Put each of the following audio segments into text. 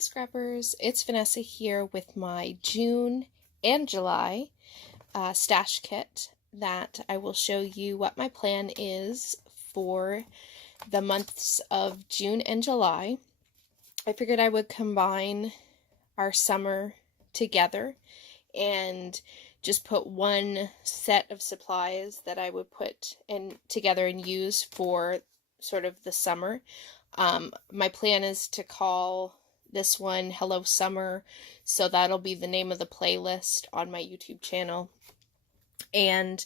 Scrappers, it's Vanessa here with my June and July stash kit that I will show you what my plan is for the months of June and July. I figured I would combine our summer together and just put one set of supplies that I would put in together and use for sort of the summer. My plan is to call this one Hello Summer, so that'll be the name of the playlist on my YouTube channel. And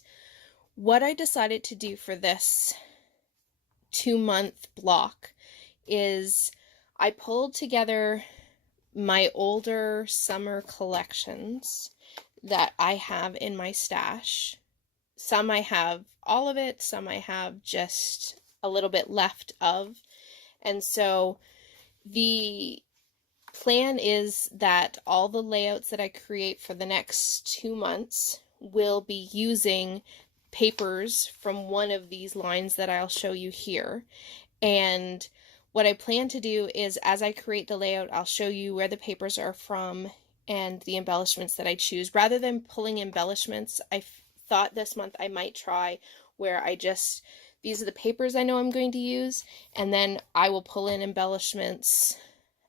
what I decided to do for this 2-month block is I pulled together my older summer collections that I have in my stash. Some I have all of it, some I have just a little bit left of. And so the plan is that all the layouts that I create for the next 2 months will be using papers from one of these lines that I'll show you here. And what I plan to do is, as I create the layout, I'll show you where the papers are from and the embellishments that I choose. Rather than pulling embellishments, I thought this month I might try where these are the papers I know I'm going to use, and then I will pull in embellishments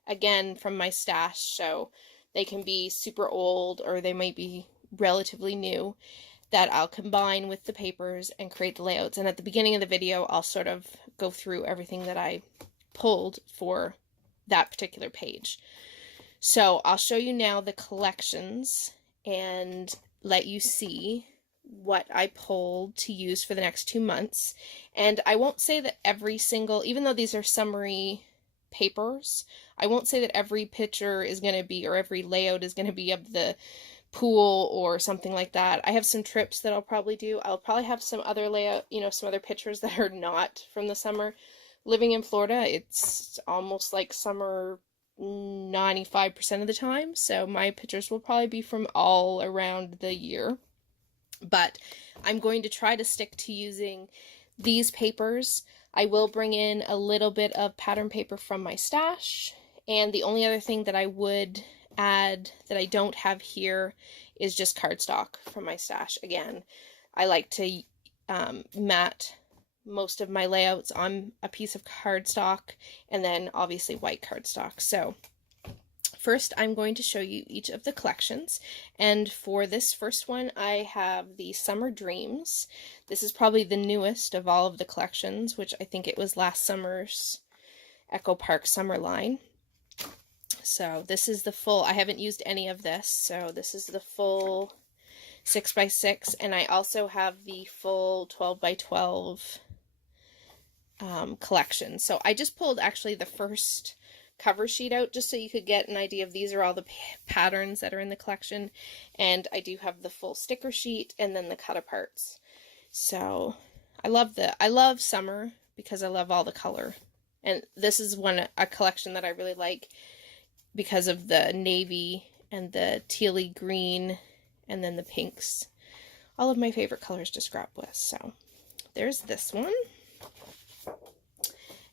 again from my stash, so they can be super old or they might be relatively new, that I'll combine with the papers and create the layouts. And at the beginning of the video, I'll sort of go through everything that I pulled for that particular page. So I'll show you now the collections and let you see what I pulled to use for the next 2 months. And I won't say that every single, even though these are summary papers, I won't say that every picture is going to be, or every layout is going to be of the pool or something like that. I have some trips that I'll probably do. I'll probably have some other layout, some other pictures that are not from the summer. Living in Florida, it's almost like summer 95% of the time, so my pictures will probably be from all around the year. But I'm going to try to stick to using these papers. I will bring in a little bit of pattern paper from my stash, and the only other thing that I would add that I don't have here is just cardstock from my stash. Again, I like to mat most of my layouts on a piece of cardstock, and then obviously white cardstock. So first, I'm going to show you each of the collections, and for this first one, I have the Summer Dreams. This is probably the newest of all of the collections, which I think it was last summer's Echo Park summer line. So this is the full, I haven't used any of this, so this is the full 6x6, and I also have the full 12x12 collection. So I just pulled actually the first cover sheet out just so you could get an idea of these are all the patterns that are in the collection, and I do have the full sticker sheet and then the cut aparts. So I love summer because I love all the color, and this is a collection that I really like because of the navy and the tealy green and then the pinks. All of my favorite colors to scrap with. So there's this one.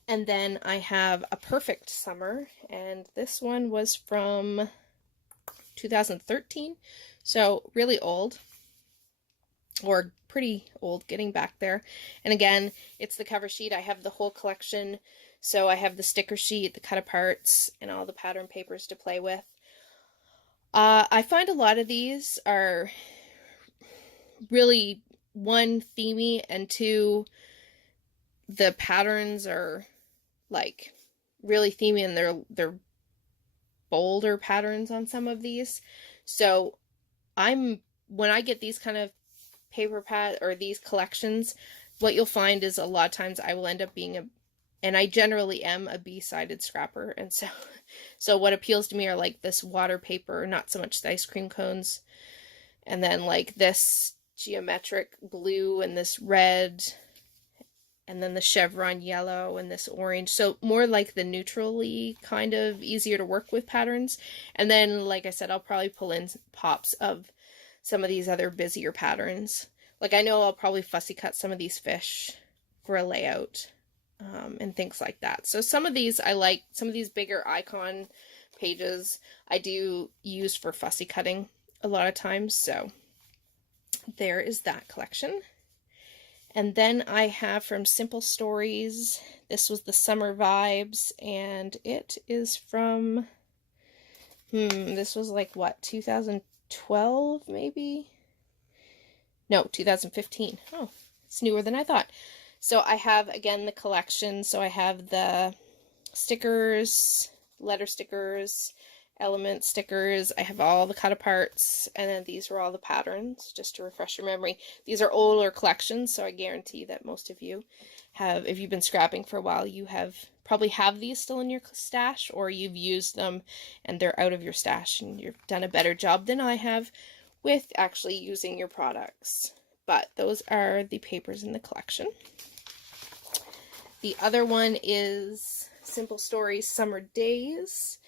And then I have A Perfect Summer, and this one was from 2013, so really old, or pretty old, getting back there. And again, it's the cover sheet. I have the whole collection, so I have the sticker sheet, the cut aparts, and all the pattern papers to play with. I find a lot of these are really, one, themey, and two, the patterns are like really themey, and they're bolder patterns on some of these. So when I get these kind of paper pad or these collections, what you'll find is a lot of times I will end up being and I generally am a B-sided scrapper, and so what appeals to me are like this water paper, not so much the ice cream cones, and then like this geometric blue and this red, and then the chevron yellow and this orange. So more like the neutrally kind of easier to work with patterns. And then, like I said, I'll probably pull in pops of some of these other busier patterns. Like I know I'll probably fussy cut some of these fish for a layout and things like that. So some of these I like, some of these bigger icon pages I do use for fussy cutting a lot of times. So there is that collection. And then I have from Simple Stories, this was the Summer Vibes, and it is from, this was like what, 2012 maybe? No, 2015. Oh, it's newer than I thought. So I have, again, the collection. So I have the stickers, letter stickers, element stickers. I have all the cut aparts, and then these were all the patterns, just to refresh your memory. These are older collections, so I guarantee that most of you have, if you've been scrapping for a while, you probably have these still in your stash, or you've used them and they're out of your stash, and you've done a better job than I have with actually using your products. But those are the papers in the collection. The other one is Simple Stories Summer Days.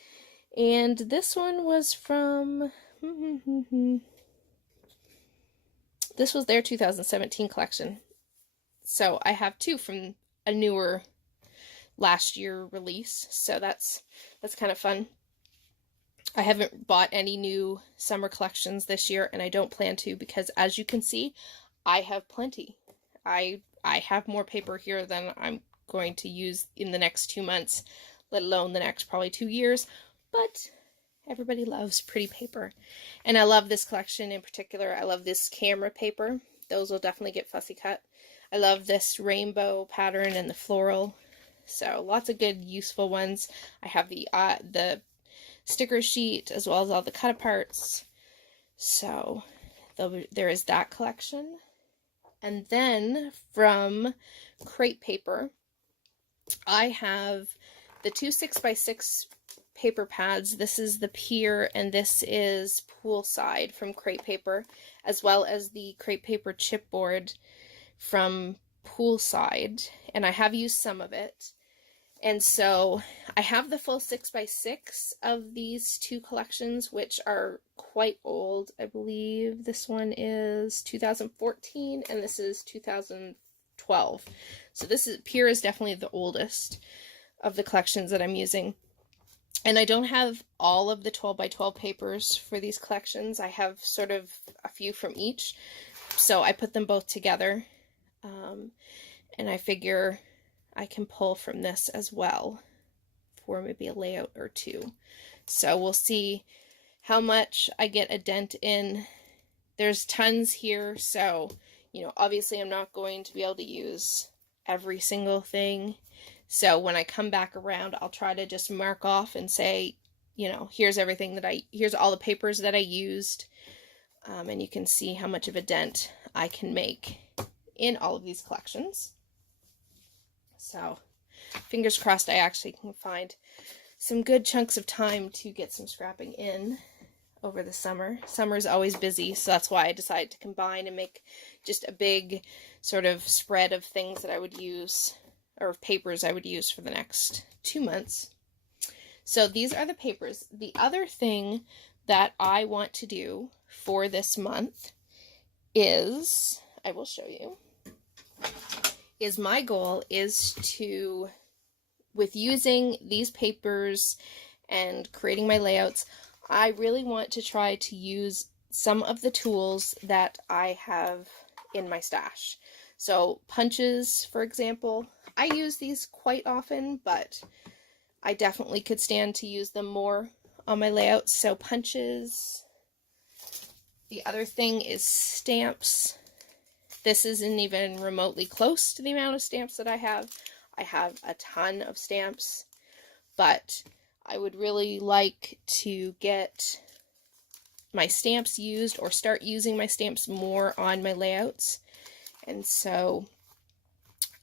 And this one was from, this was their 2017 collection. So I have two from a newer last year release. So that's kind of fun. I haven't bought any new summer collections this year, and I don't plan to, because as you can see, I have plenty. I have more paper here than I'm going to use in the next 2 months, let alone the next probably 2 years. But everybody loves pretty paper. And I love this collection in particular. I love this camera paper. Those will definitely get fussy cut. I love this rainbow pattern and the floral. So lots of good, useful ones. I have the sticker sheet as well as all the cut aparts. So there is that collection. And then from Crate Paper, I have the two 6x6 paper pads. This is the Pier and this is Poolside from Crate Paper, as well as the Crate Paper chipboard from Poolside, and I have used some of it. And so I have the full 6x6 of these two collections, which are quite old. I believe this one is 2014 and this is 2012. So Pier is definitely the oldest of the collections that I'm using. And I don't have all of the 12x12 papers for these collections. I have sort of a few from each. So I put them both together. And I figure I can pull from this as well for maybe a layout or two. So we'll see how much I get a dent in. There's tons here, so, obviously I'm not going to be able to use every single thing. So when I come back around, I'll try to just mark off and say, here's everything here's all the papers that I used. And you can see how much of a dent I can make in all of these collections. So fingers crossed I actually can find some good chunks of time to get some scrapping in over the summer. Summer's always busy, so that's why I decided to combine and make just a big sort of spread of things that I would use, or papers I would use for the next 2 months. So these are the papers. The other thing that I want to do for this month is, I will show you, is my goal is to, with using these papers and creating my layouts, I really want to try to use some of the tools that I have in my stash. So punches, for example, I use these quite often, but I definitely could stand to use them more on my layouts. So punches. The other thing is stamps. This isn't even remotely close to the amount of stamps that I have. I have a ton of stamps, but I would really like to get my stamps used or start using my stamps more on my layouts. And so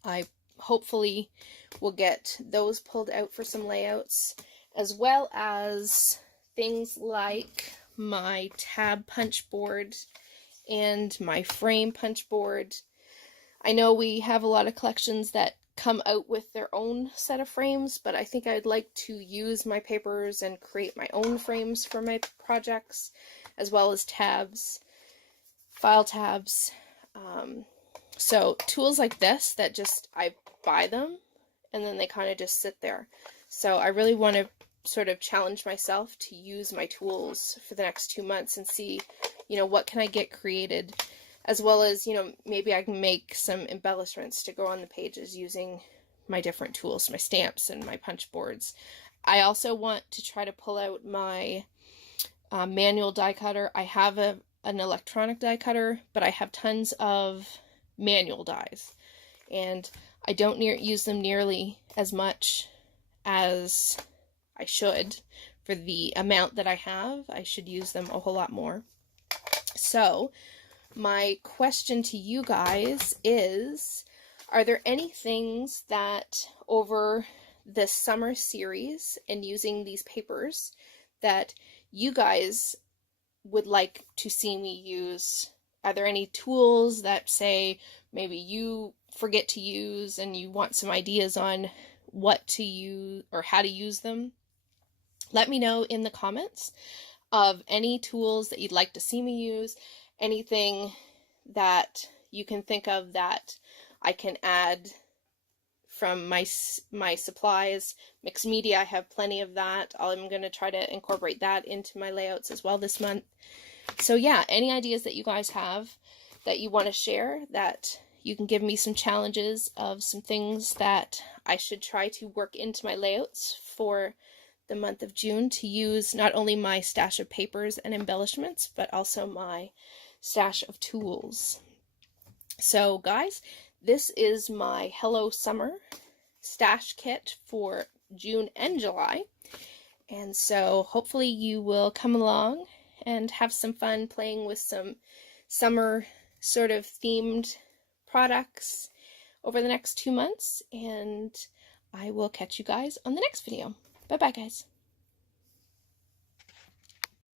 I hopefully will get those pulled out for some layouts, as well as things like my tab punch board and my frame punch board. I know we have a lot of collections that come out with their own set of frames, but I think I'd like to use my papers and create my own frames for my projects, as well as tabs, file tabs. So tools like this that just, I buy them and then they kind of just sit there. So I really want to sort of challenge myself to use my tools for the next 2 months and see, you know, what can I get created, as well as, you know, maybe I can make some embellishments to go on the pages using my different tools, my stamps and my punch boards. I also want to try to pull out my manual die cutter. I have an electronic die cutter, but I have tons of manual dies, and I don't use them nearly as much as I should. For the amount that I have, I should use them a whole lot more. So my question to you guys is, are there any things that over this summer series and using these papers that you guys would like to see me use? Are there any tools that, say, maybe you forget to use and you want some ideas on what to use or how to use them? Let me know in the comments of any tools that you'd like to see me use, anything that you can think of that I can add from my supplies. Mixed media, I have plenty of that. I'm going to try to incorporate that into my layouts as well this month. So yeah, any ideas that you guys have that you want to share, that you can give me some challenges of some things that I should try to work into my layouts for the month of June to use not only my stash of papers and embellishments, but also my stash of tools. So guys, this is my Hello Summer stash kit for June and July. And so hopefully you will come along and have some fun playing with some summer sort of themed products over the next 2 months. And I will catch you guys on the next video. Bye bye, guys.